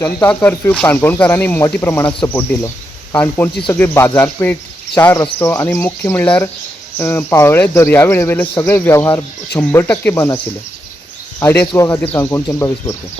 जनता curfew काणकोणकारांनी मोठ्या प्रमाणात support दिलो. काणकोणची सगळी बाजारपेठ, 4 रस्तो आणि मुख्य म्हणल्यार पाळोळे दर्यावेळेवेले सगळे वेव्हार 100% बंद आशिल्ले. RDXGOA खातीर काणकोणच्यान 22 परते.